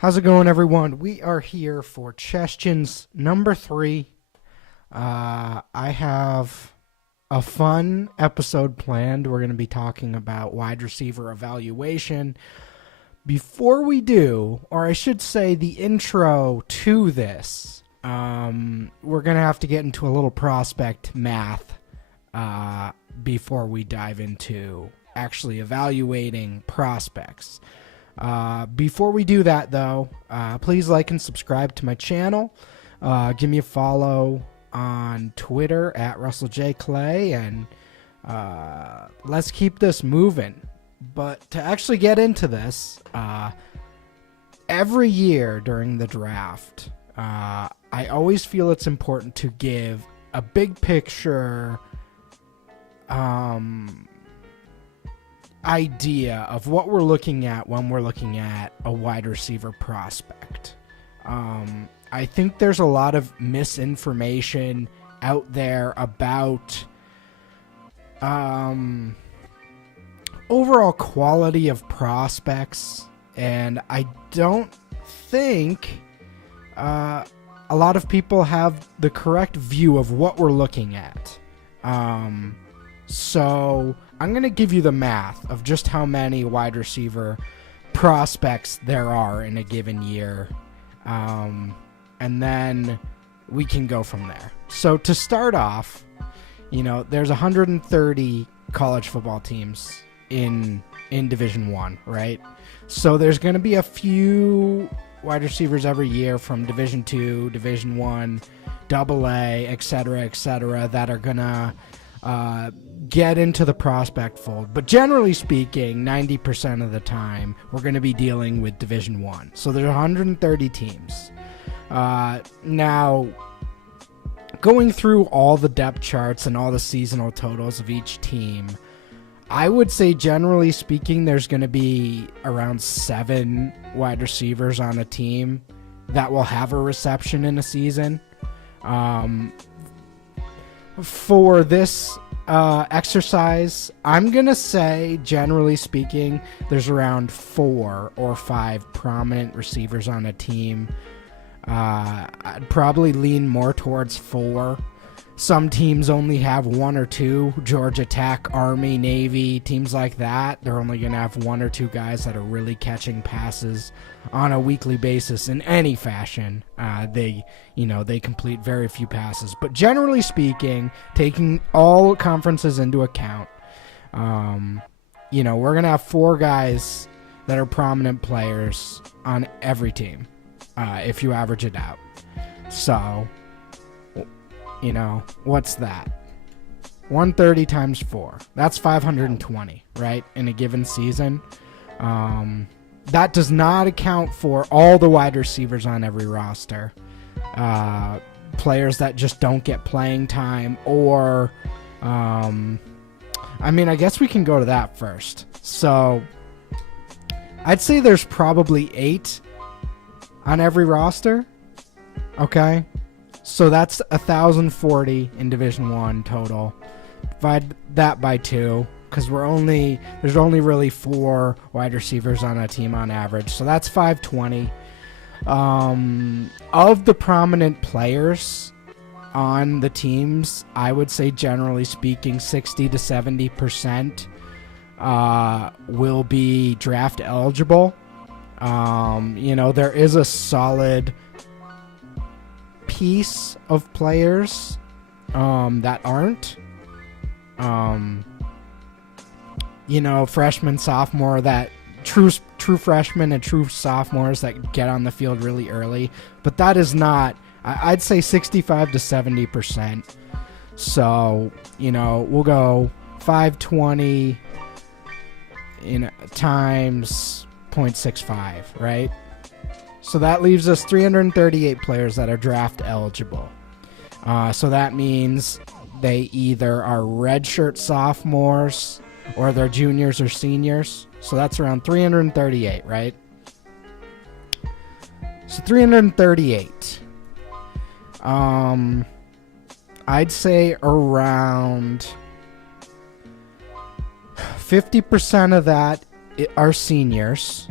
How's it going, everyone? We are here for Chesstions number 3. I have a fun episode planned. We're going to be talking about wide receiver evaluation. Before we do, or I should say the intro to this, we're going to have to get into a little prospect math before we dive into actually evaluating prospects. Before we do that, though, please like and subscribe to my channel. Give me a follow on Twitter at RussellJClay, and let's keep this moving. But to actually get into this, every year during the draft, I always feel it's important to give a big picture idea of what we're looking at when we're looking at a wide receiver prospect. I think there's a lot of misinformation out there about overall quality of prospects, and I don't think a lot of people have the correct view of what we're looking at. So I'm going to give you the math of just how many wide receiver prospects there are in a given year. And then we can go from there. So to start off, there's 130 college football teams in Division 1, right? So there's going to be a few wide receivers every year from Division 2, Division 1, AA, et cetera, that are going to get into the prospect fold. But generally speaking, 90% of the time, we're going to be dealing with Division 1. So there's 130 teams. Now, going through all the depth charts and all the seasonal totals of each team, I would say generally speaking, there's going to be around 7 wide receivers on a team that will have a reception in a season. For this exercise, I'm going to say, generally speaking, there's around 4 or 5 prominent receivers on a team. I'd probably lean more towards 4. Some teams only have 1 or 2. Georgia Tech, Army, Navy, teams like that, they're only going to have 1 or 2 guys that are really catching passes on a weekly basis in any fashion. They complete very few passes. But generally speaking, taking all conferences into account, we're going to have 4 guys that are prominent players on every team, if you average it out. So, what's that? 130 times 4. That's 520, right, in a given season. That does not account for all the wide receivers on every roster. Players that just don't get playing time, or, I guess we can go to that first. So, I'd say there's probably 8 on every roster. Okay? So that's 1,040 in Division 1 total. Divide that by 2, because there's only really 4 wide receivers on a team on average. So that's 520. Of the prominent players on the teams, I would say generally speaking 60 to 70% will be draft eligible. There is a solid piece of players that aren't. Freshman, sophomore, that true freshmen and true sophomores that get on the field really early. But that is not, I'd say 65 to 70%. So, we'll go 520 times 0.65, right? So that leaves us 338 players that are draft eligible. So that means they either are redshirt sophomores or they're juniors or seniors. So that's around 338, right? So 338. I'd say around 50% of that are seniors.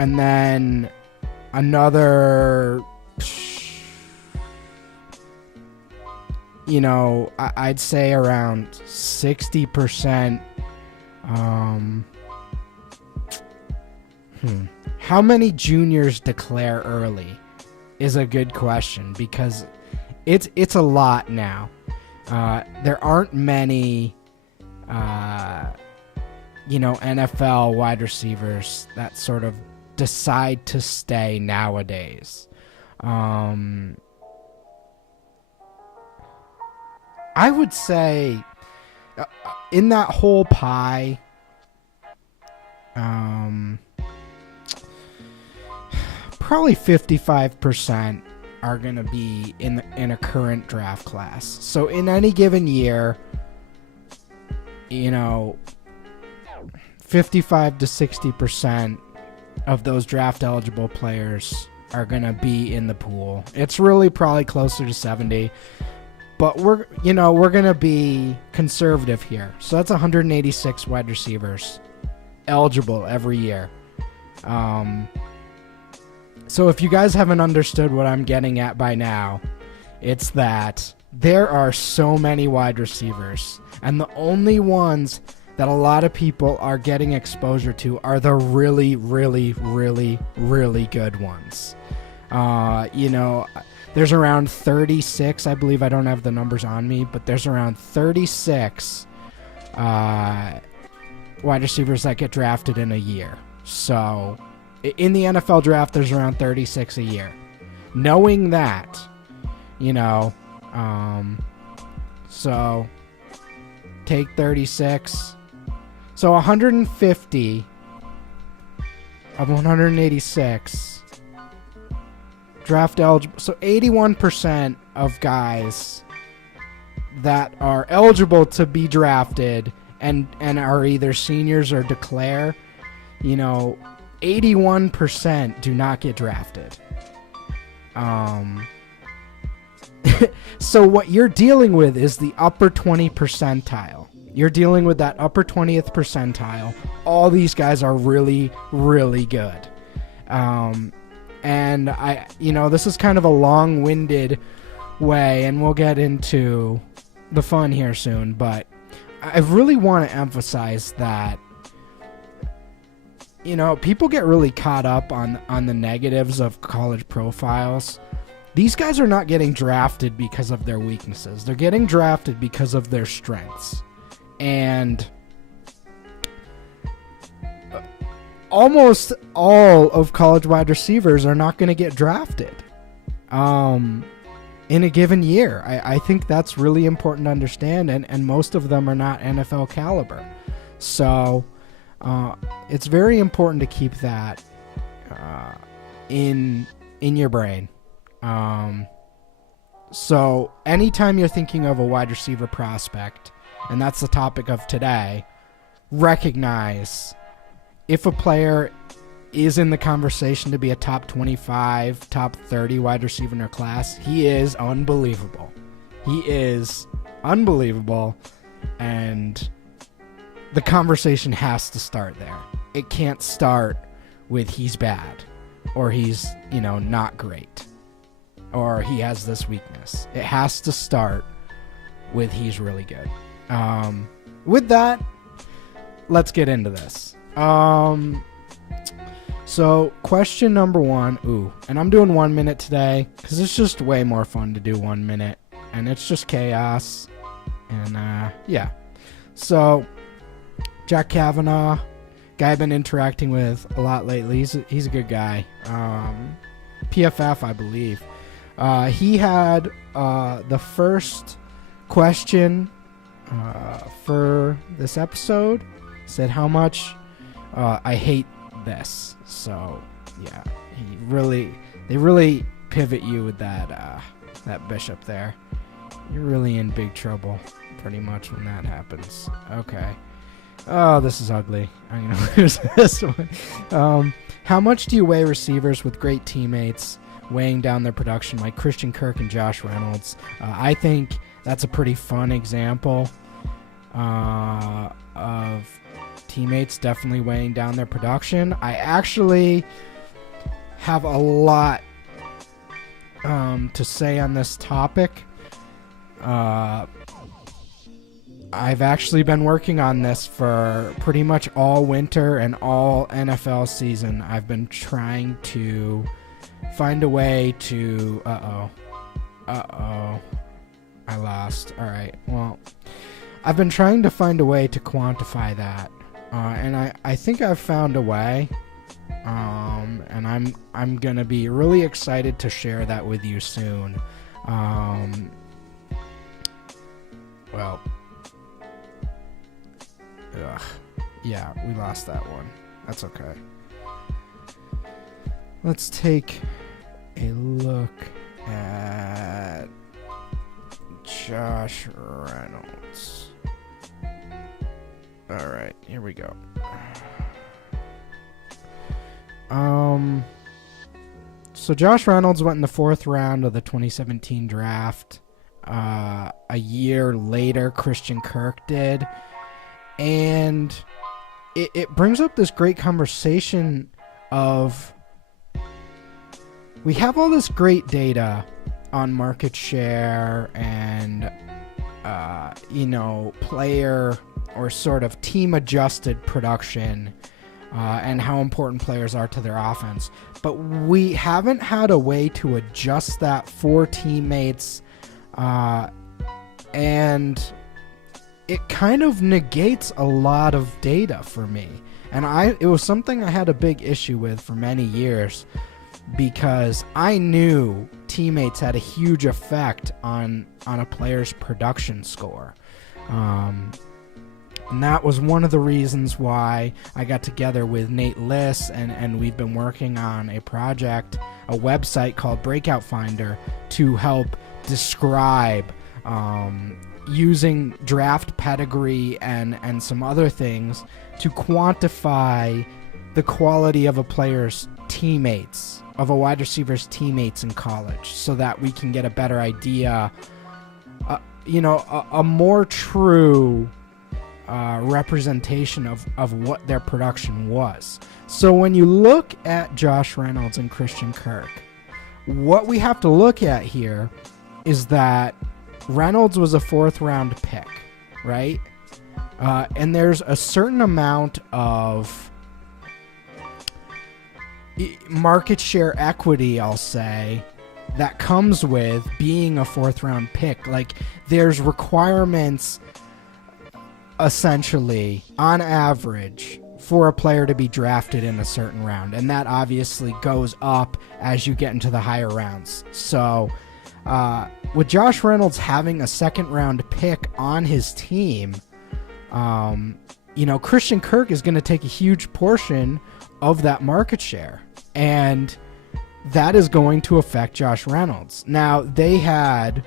And then another, I'd say around 60%. How many juniors declare early is a good question, because it's a lot now. There aren't many, NFL wide receivers that sort of decide to stay nowadays. I would say in that whole pie, probably 55% are going to be in a current draft class. So in any given year, 55 to 60% of those draft eligible players are going to be in the pool. It's really probably closer to 70, but we're going to be conservative here. So that's 186 wide receivers eligible every year. So if you guys haven't understood what I'm getting at by now, it's that there are so many wide receivers, and the only ones that a lot of people are getting exposure to are the really, really, really, really good ones. There's around 36, I believe. I don't have the numbers on me, but there's around 36 wide receivers that get drafted in a year. So in the NFL draft, there's around 36 a year. Knowing that, so take 36. So 150 of 186 draft eligible. So 81% of guys that are eligible to be drafted and are either seniors or declare, 81% do not get drafted. So what you're dealing with is the upper 20 percentile. You're dealing with that upper 20th percentile. All these guys are really, really good. And this is kind of a long-winded way, and we'll get into the fun here soon, but I really want to emphasize that people get really caught up on the negatives of college profiles. These guys are not getting drafted because of their weaknesses. They're getting drafted because of their strengths. And almost all of college wide receivers are not going to get drafted in a given year. I think that's really important to understand, and most of them are not NFL caliber. So it's very important to keep that in your brain. So anytime you're thinking of a wide receiver prospect, and that's the topic of today, recognize if a player is in the conversation to be a top 25, top 30 wide receiver in their class, he is unbelievable. He is unbelievable, and the conversation has to start there. It can't start with he's bad, or he's, not great, or he has this weakness. It has to start with he's really good. With that, let's get into this. So question number 1, and I'm doing 1 minute today because it's just way more fun to do 1 minute, and it's just chaos. And yeah. So Jack Kavanaugh, guy I've been interacting with a lot lately. He's a good guy. PFF, I believe. He had the first question for this episode. Said how much I hate this. So yeah, they really pivot you with that bishop there. You're really in big trouble pretty much when that happens. Okay. Oh, this is ugly. I'm gonna lose this one. How much do you weigh receivers with great teammates weighing down their production, like Christian Kirk and Josh Reynolds? I think that's a pretty fun example of teammates definitely weighing down their production. I actually have a lot to say on this topic. I've actually been working on this for pretty much all winter and all NFL season. I've been trying to find a way to... I lost. All right. Well, I've been trying to find a way to quantify that. And I think I've found a way. And I'm going to be really excited to share that with you soon. Well... Ugh. Yeah, we lost that one. That's okay. Let's take a look at Josh Reynolds. Alright, here we go. So Josh Reynolds went in the 4th round of the 2017 draft. A year later, Christian Kirk did. And it brings up this great conversation of, we have all this great data on market share and, player or sort of team adjusted production and how important players are to their offense. But we haven't had a way to adjust that for teammates, and it kind of negates a lot of data for me. And it was something I had a big issue with for many years, because I knew teammates had a huge effect on a player's production score. And that was one of the reasons why I got together with Nate Liss, and we've been working on a project, a website called Breakout Finder, to help describe using draft pedigree and some other things to quantify the quality of a player's teammates, of a wide receiver's teammates in college, so that we can get a better idea, a more true representation of what their production was. So when you look at Josh Reynolds and Christian Kirk, what we have to look at here is that Reynolds was a 4th round pick, right? And there's a certain amount of market share equity, I'll say, that comes with being a 4th round pick. Like, there's requirements, essentially, on average, for a player to be drafted in a certain round. And that obviously goes up as you get into the higher rounds. So, with Josh Reynolds having a 2nd round pick on his team, Christian Kirk is going to take a huge portion of that market share, and that is going to affect Josh Reynolds. Now, they had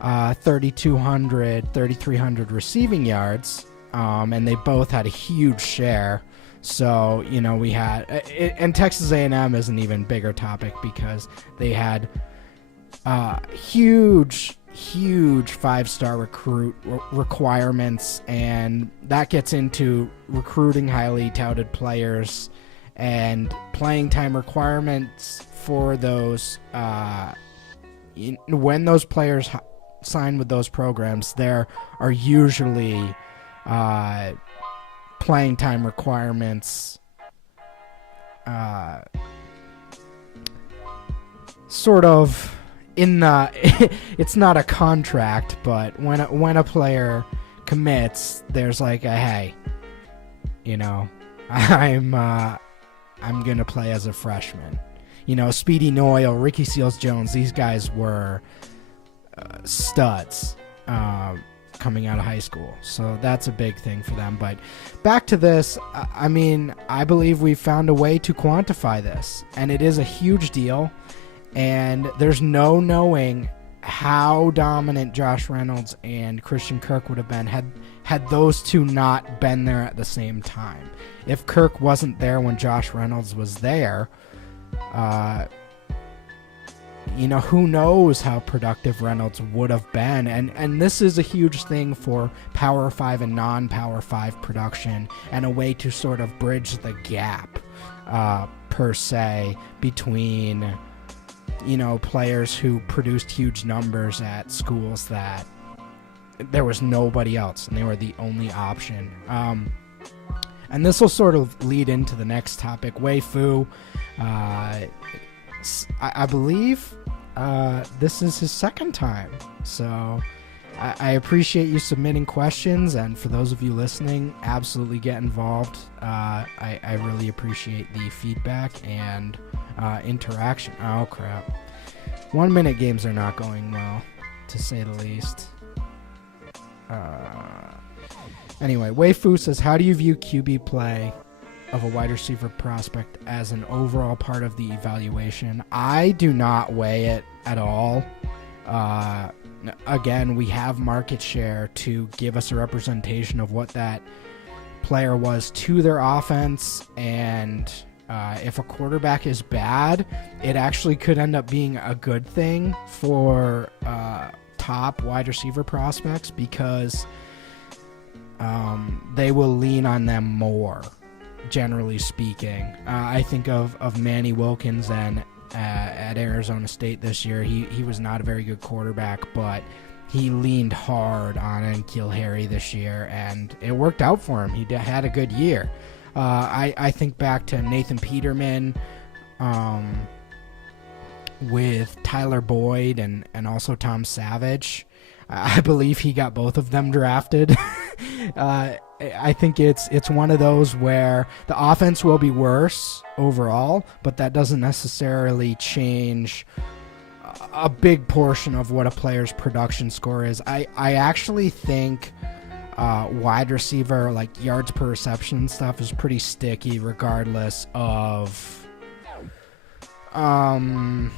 3,300 receiving yards, and they both had a huge share. So, we had, and Texas A&M is an even bigger topic, because they had huge 5-star recruit requirements, and that gets into recruiting highly touted players and playing time requirements for those. When those players sign with those programs, there are usually playing time requirements, sort of in the it's not a contract, but when a player commits, there's like a, hey, I'm gonna play as a freshman. Speedy Noyle, Ricky Seals-Jones, these guys were studs coming out of high school. So that's a big thing for them. But back to this, I believe we found a way to quantify this, and it is a huge deal. And there's no knowing how dominant Josh Reynolds and Christian Kirk would have been had those two not been there at the same time. If Kirk wasn't there when Josh Reynolds was there, who knows how productive Reynolds would have been. And this is a huge thing for Power 5 and non-Power 5 production, and a way to sort of bridge the gap. per se between, players who produced huge numbers at schools that there was nobody else and they were the only option. And this will sort of lead into the next topic. Wei Fu, I believe this is his second time. So I appreciate you submitting questions, and for those of you listening, absolutely get involved. I really appreciate the feedback and interaction. Oh, crap. 1 minute games are not going well, to say the least. Anyway, Wei Fu says, how do you view QB play of a wide receiver prospect as an overall part of the evaluation? I do not weigh it at all. Again, we have market share to give us a representation of what that player was to their offense, and if a quarterback is bad, it actually could end up being a good thing for top wide receiver prospects, because they will lean on them more, generally speaking. I think of Manny Wilkins and at Arizona State this year. He was not a very good quarterback, but he leaned hard on N'Keal Harry this year, and it worked out for him. He had a good year. I think back to Nathan Peterman with Tyler Boyd and also Tom Savage. I believe he got both of them drafted. I think it's one of those where the offense will be worse overall, but that doesn't necessarily change a big portion of what a player's production score is. I actually think wide receiver, like yards per reception stuff, is pretty sticky regardless of the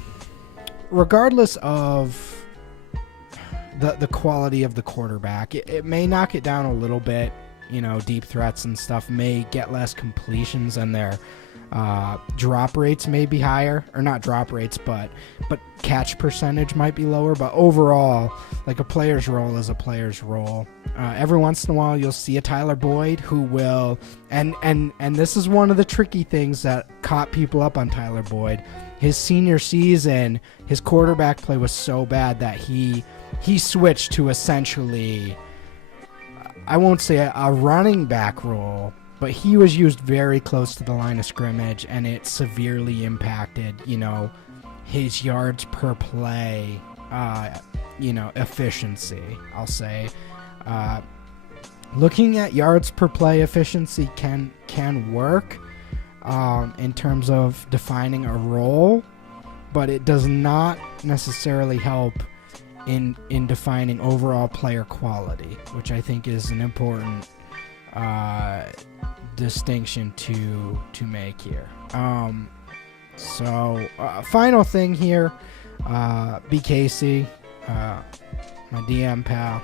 quality of the quarterback. It may knock it down a little bit. Deep threats and stuff may get less completions, and their drop rates may be higher, or not drop rates, but catch percentage might be lower. But overall, like, a player's role is a player's role. Every once in a while, you'll see a Tyler Boyd who will, and this is one of the tricky things that caught people up on Tyler Boyd. His senior season, his quarterback play was so bad that he switched to essentially, I won't say a running back role, but he was used very close to the line of scrimmage, and it severely impacted, his yards per play, efficiency, I'll say. Looking at yards per play efficiency can work in terms of defining a role, but it does not necessarily help in defining overall player quality, which I think is an important distinction to make here. Final thing here, BKC, my DM pal,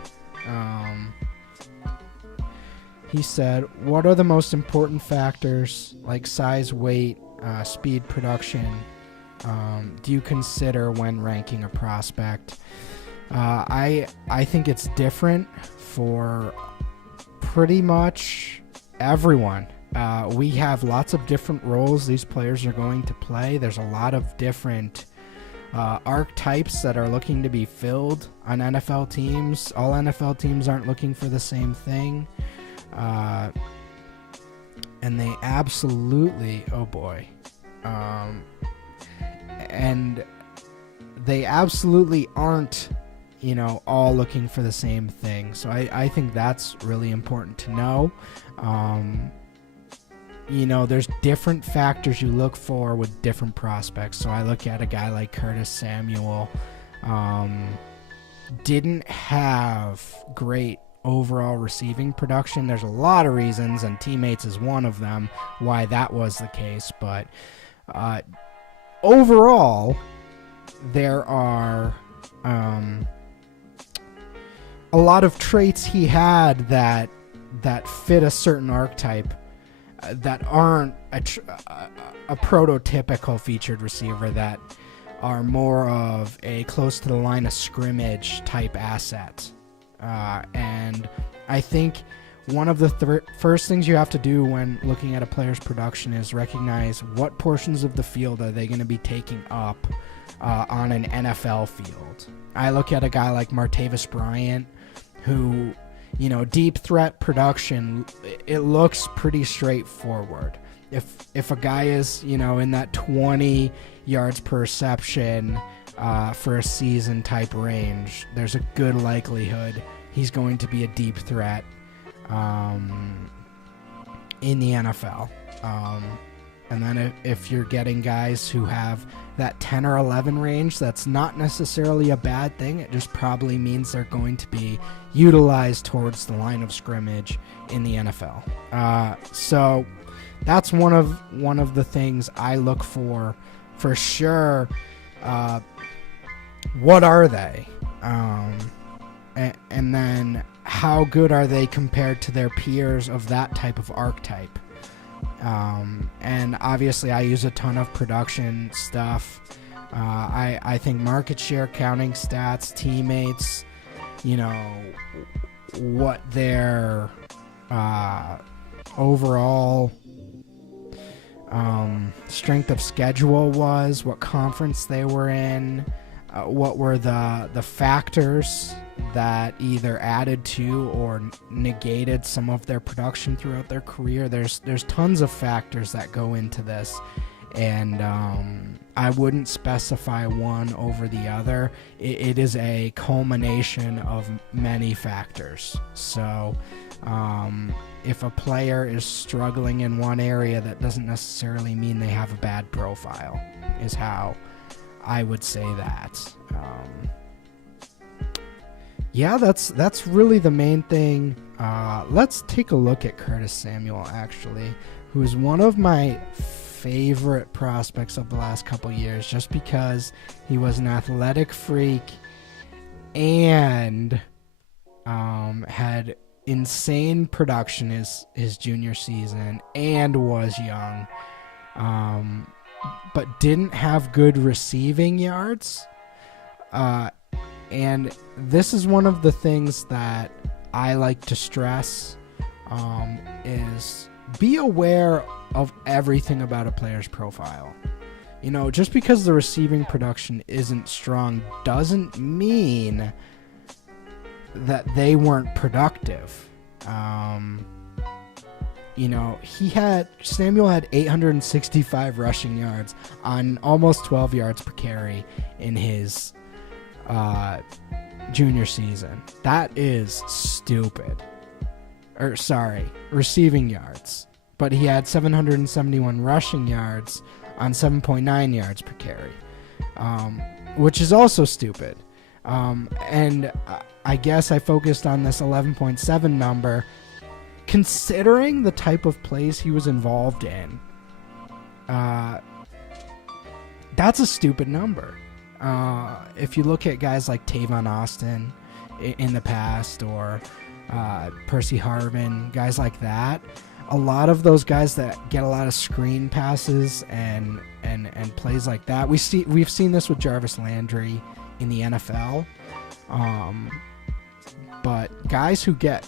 he said, what are the most important factors, like size, weight, speed, production, do you consider when ranking a prospect? I think it's different for pretty much everyone. We have lots of different roles these players are going to play. There's a lot of different archetypes that are looking to be filled on NFL teams. All NFL teams aren't looking for the same thing. And they absolutely, and they absolutely aren't, all looking for the same thing. So I think that's really important to know. There's different factors you look for with different prospects. So I look at a guy like Curtis Samuel, didn't have great overall receiving production. There's a lot of reasons, and teammates is one of them, why that was the case. But overall, there are a lot of traits he had that fit a certain archetype that aren't a prototypical featured receiver, that are more of a close to the line of scrimmage type asset. And I think one of the first things you have to do when looking at a player's production is recognize what portions of the field are they going to be taking up on an NFL field. I look at a guy like Martavis Bryant, who, deep threat production, it looks pretty straightforward. If a guy is, in that 20 yards per reception for a season type range, there's a good likelihood he's going to be a deep threat in the NFL. And then if you're getting guys who have that 10 or 11 range, that's not necessarily a bad thing. It just probably means they're going to be utilized towards the line of scrimmage in the NFL. So that's one of the things I look for sure. What are they? And then how good are they compared to their peers of that type of archetype? And obviously I use a ton of production stuff. I think market share, counting stats, teammates, what their overall strength of schedule was, what conference they were in, what were the factors that either added to or negated some of their production throughout their career. There's tons of factors that go into this, and I wouldn't specify one over the other. It is a culmination of many factors. So if a player is struggling in one area, that doesn't necessarily mean they have a bad profile, is how I would say that. Yeah, that's really the main thing. Let's take a look at Curtis Samuel, actually, who is one of my favorite prospects of the last couple years, just because he was an athletic freak and had insane production his junior season and was young, but didn't have good receiving yards. And this is one of the things that I like to stress, is be aware of everything about a player's profile. Just because the receiving production isn't strong doesn't mean that they weren't productive. Samuel had 865 rushing yards on almost 12 yards per carry in his junior season. That is stupid. Receiving yards. But he had 771 rushing yards on 7.9 yards per carry, which is also stupid. And I guess I focused on this 11.7 number, considering the type of plays he was involved in. That's a stupid number. If you look at guys like Tavon Austin in the past, or Percy Harvin, guys like that, a lot of those guys that get a lot of screen passes and plays like that, we've seen this with Jarvis Landry in the NFL. But guys who get,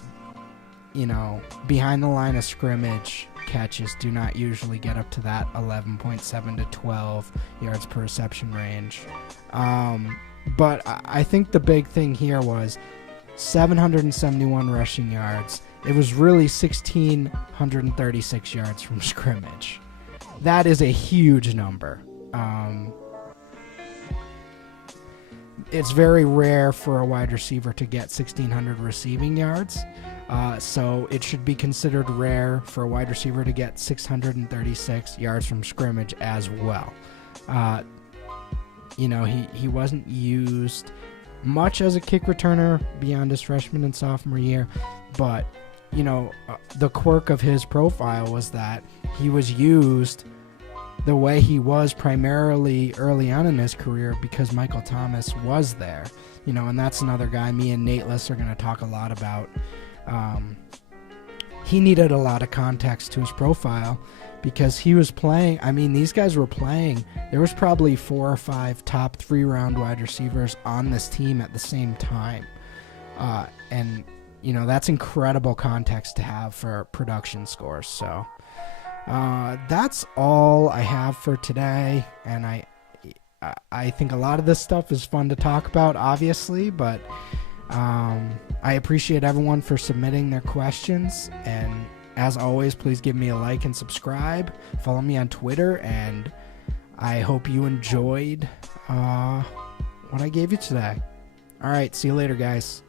behind the line of scrimmage catches do not usually get up to that 11.7 to 12 yards per reception range. But I think the big thing here was 771 rushing yards. It was really 1,636 yards from scrimmage. That is a huge number. It's very rare for a wide receiver to get 1,600 receiving yards. So it should be considered rare for a wide receiver to get 636 yards from scrimmage as well. He wasn't used much as a kick returner beyond his freshman and sophomore year, but the quirk of his profile was that he was used the way he was primarily early on in his career because Michael Thomas was there, and that's another guy me and Nate Liss are going to talk a lot about. He needed a lot of context to his profile because he was playing. These guys were playing. There was probably 4 or 5 top 3 round wide receivers on this team at the same time. And that's incredible context to have for production scores. So that's all I have for today, and I think a lot of this stuff is fun to talk about, obviously, but I appreciate everyone for submitting their questions, and as always, please give me a like and subscribe. Follow me on Twitter, and I hope you enjoyed what I gave you today. All right, see you later, guys.